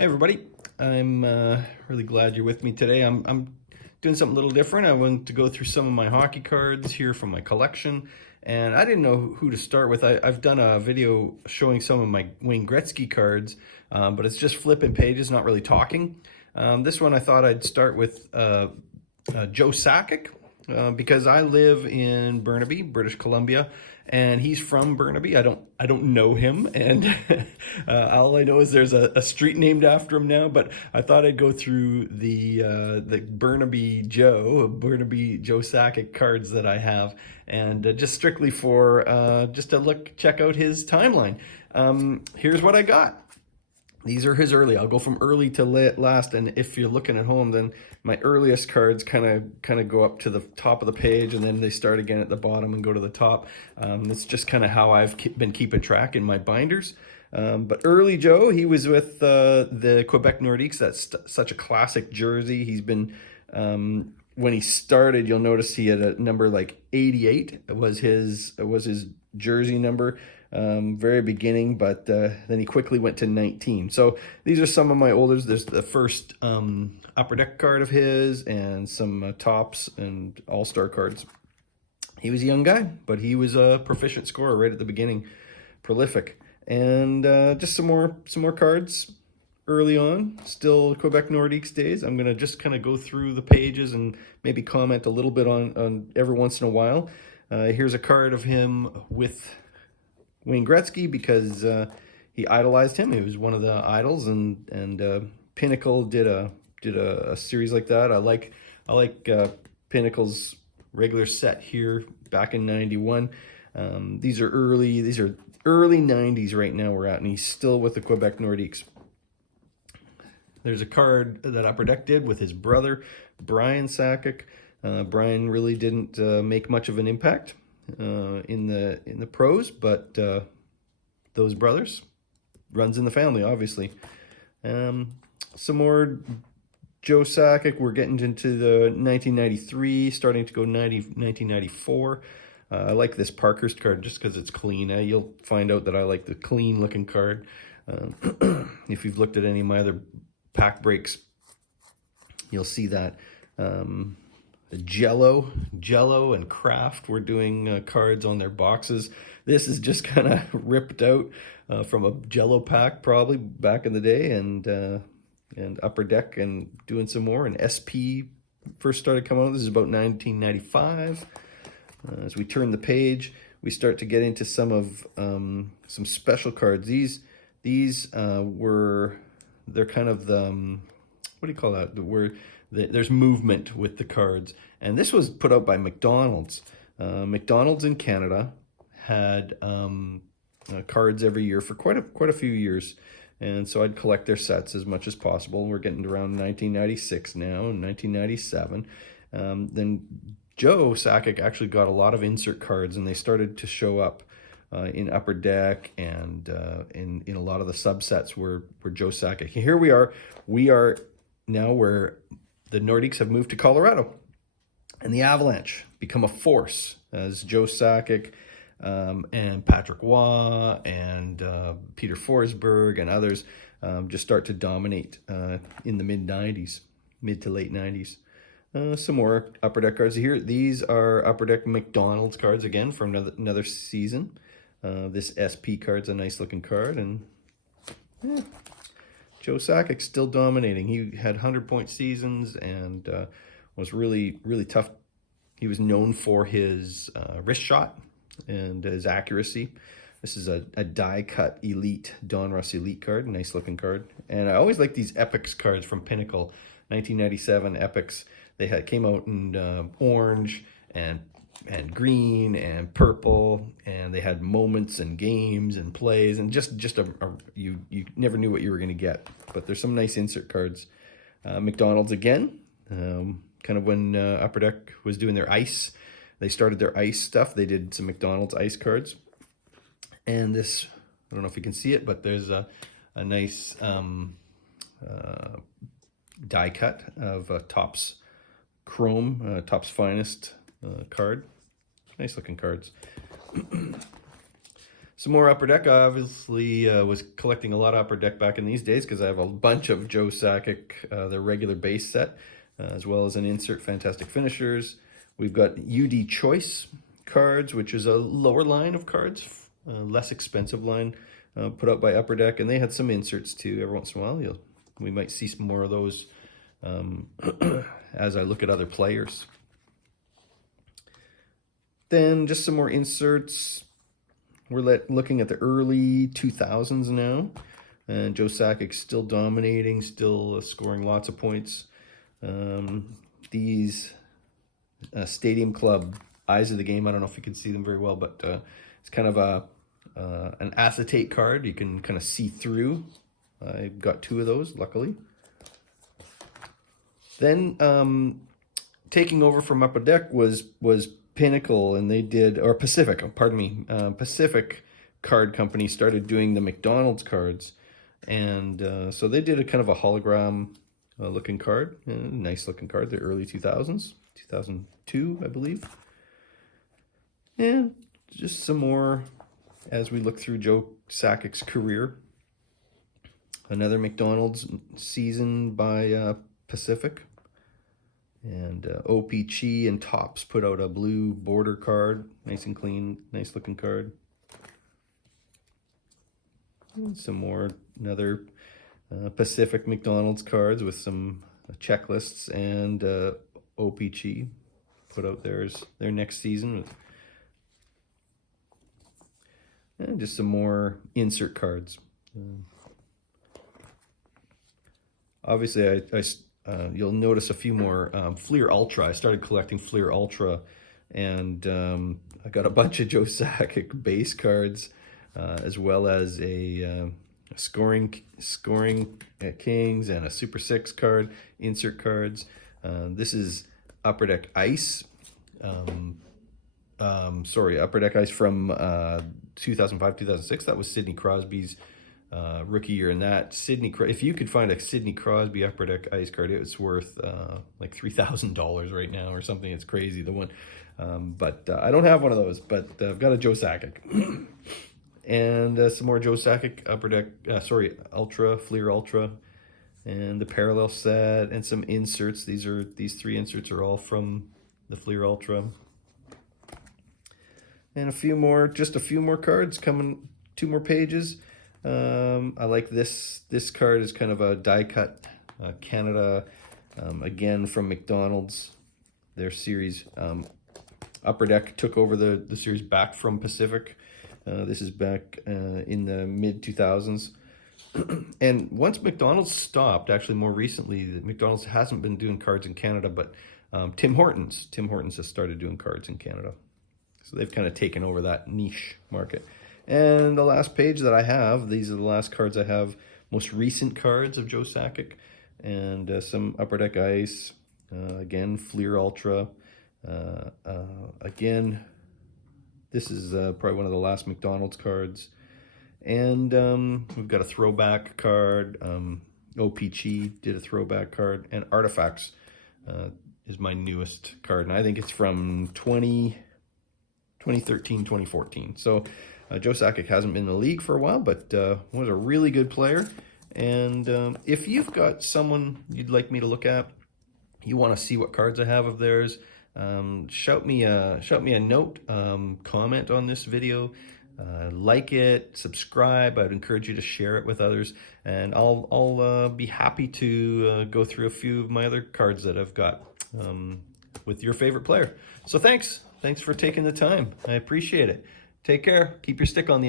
Hey everybody, I'm really glad you're with me today. I'm doing something a little different. I wanted to go through some of my hockey cards here from my collection, and I didn't know who to start with. I've done a video showing some of my Wayne Gretzky cards, but it's just flipping pages, not really talking. This one I thought I'd start with Joe Sakic, because I live in Burnaby, British Columbia, and he's from Burnaby. I don't know him, and all I know is there's a street named after him now. But I thought I'd go through the Burnaby Joe Sakic cards that I have, and just strictly for just to check out his timeline. Here's what I got. These are his early. I'll go from early to last, and if you're looking at home, then my earliest cards kind of go up to the top of the page, and then they start again at the bottom and go to the top. That's just kind of how I've been keeping track in my binders. But early Joe, he was with the Quebec Nordiques. That's such a classic jersey. He's been when he started, you'll notice he had a number like 88 was his jersey number. Very beginning, but then he quickly went to 19. So these are some of my olders. There's the first Upper Deck card of his, and some Tops and All-Star cards. He was a young guy, but he was a proficient scorer right at the beginning, prolific. And just some more cards early on, still Quebec Nordiques days. I'm gonna just kind of go through the pages and maybe comment a little bit on every once in a while. Here's a card of him with Wayne Gretzky, because he idolized him. He was one of the idols, and Pinnacle did a series like that. I like Pinnacle's regular set here back in '91. These are early 90s right now we're at, and he's still with the Quebec Nordiques. There's a card that Upper Deck did with his brother Brian Sakic. Brian really didn't make much of an impact in the pros, but those brothers, runs in the family, obviously. Some more Joe Sakic. We're getting into the 1993, starting to go 1994. I like this Parkhurst card just because it's clean. You'll find out that I like the clean looking card. If you've looked at any of my other pack breaks, you'll see that. Jello and Kraft were doing cards on their boxes. This is just kind of ripped out from a Jello pack probably back in the day, and Upper Deck and doing some more. And SP first started coming out. This is about 1995. As we turn the page, we start to get into some special cards. These they're kind of the what do you call that? The word. There's movement with the cards, and this was put out by McDonald's. McDonald's in Canada had cards every year for quite a few years, and so I'd collect their sets as much as possible. We're getting around 1996 now, and 1997. Then Joe Sakic actually got a lot of insert cards, and they started to show up in Upper Deck and in a lot of the subsets were Joe Sakic. Here we are now where the Nordiques have moved to Colorado, and the Avalanche become a force as Joe Sakic and Patrick Waugh and Peter Forsberg and others just start to dominate in the mid to late 90s. Some more Upper Deck cards here. These are Upper Deck McDonald's cards again from another season. This SP card's a nice looking card, and Joe Sakic still dominating. He had 100-point seasons and was really tough. He was known for his wrist shot and his accuracy. This is a die-cut Elite, Donruss Elite card, nice looking card. And I always like these Epics cards from Pinnacle, 1997 Epics. They came out in orange and green and purple, and they had moments and games and plays, and just you never knew what you were going to get. But there's some nice insert cards. McDonald's again, kind of when Upper Deck was doing their ice. They started their ice stuff. They did some McDonald's ice cards. And this, I don't know if you can see it, but there's a nice die cut of Topps Chrome, Topps Finest card. Nice looking cards. Some more Upper Deck. I obviously was collecting a lot of Upper Deck back in these days because I have a bunch of Joe Sakic, the regular base set, as well as an insert Fantastic Finishers. We've got UD Choice cards, which is a lower line of cards, less expensive line, put out by Upper Deck, and they had some inserts too. Every once in a while, we might see some more of those as I look at other players. Then just some more inserts. We're looking at the early 2000s now, and Joe Sakic still dominating, still scoring lots of points. These Stadium Club Eyes of the Game, I don't know if you can see them very well, but it's kind of an acetate card you can kind of see through. I got 2 of those, luckily. Then taking over from Upper Deck was Pinnacle, and they did, or Pacific, pardon me, Pacific Card Company started doing the McDonald's cards, and so they did a kind of a hologram looking card, nice looking card, the early 2000s, 2002, I believe. And just some more as we look through Joe Sakic's career. Another McDonald's season by Pacific. And OPC and Topps put out a blue border card, nice and clean, nice looking card. And some more, another Pacific McDonald's cards with some checklists, and OPC put out their next season. And just some more insert cards. Obviously, you'll notice a few more Fleer Ultra. I started collecting Fleer Ultra, and I got a bunch of Joe Sakic base cards, as well as a scoring Kings and a Super 6 card, insert cards. This is Upper Deck Ice. Upper Deck Ice from 2005, 2006. That was Sidney Crosby's rookie year, and that if you could find a Sidney Crosby Upper Deck Ice card, it's worth like $3,000 right now or something. It's crazy, the one. But I don't have one of those, but I've got a Joe Sakic. And some more Joe Sakic Upper Deck, Ultra, Fleer Ultra, and the parallel set, and some inserts. These 3 inserts are all from the Fleer Ultra. And just a few more cards coming, 2 more pages. I like this card is kind of a die cut, Canada, again from McDonald's, their series. Upper Deck took over the series back from Pacific. This is back in the mid 2000s. And once McDonald's stopped, actually more recently, McDonald's hasn't been doing cards in Canada, but Tim Hortons has started doing cards in Canada. So they've kind of taken over that niche market. And the last page that I have, these are the last cards I have, most recent cards of Joe Sakic, and some Upper Deck Ice, again, Fleer Ultra. Again, this is probably one of the last McDonald's cards. And we've got a throwback card. OPC did a throwback card. And Artifacts is my newest card. And I think it's from 2013, 2014. So Joe Sakic hasn't been in the league for a while, but was a really good player. And if you've got someone you'd like me to look at, you want to see what cards I have of theirs, shout me a note, comment on this video, like it, subscribe. I'd encourage you to share it with others, and I'll be happy to go through a few of my other cards that I've got with your favorite player. So thanks for taking the time. I appreciate it. Take care. Keep your stick on the ice.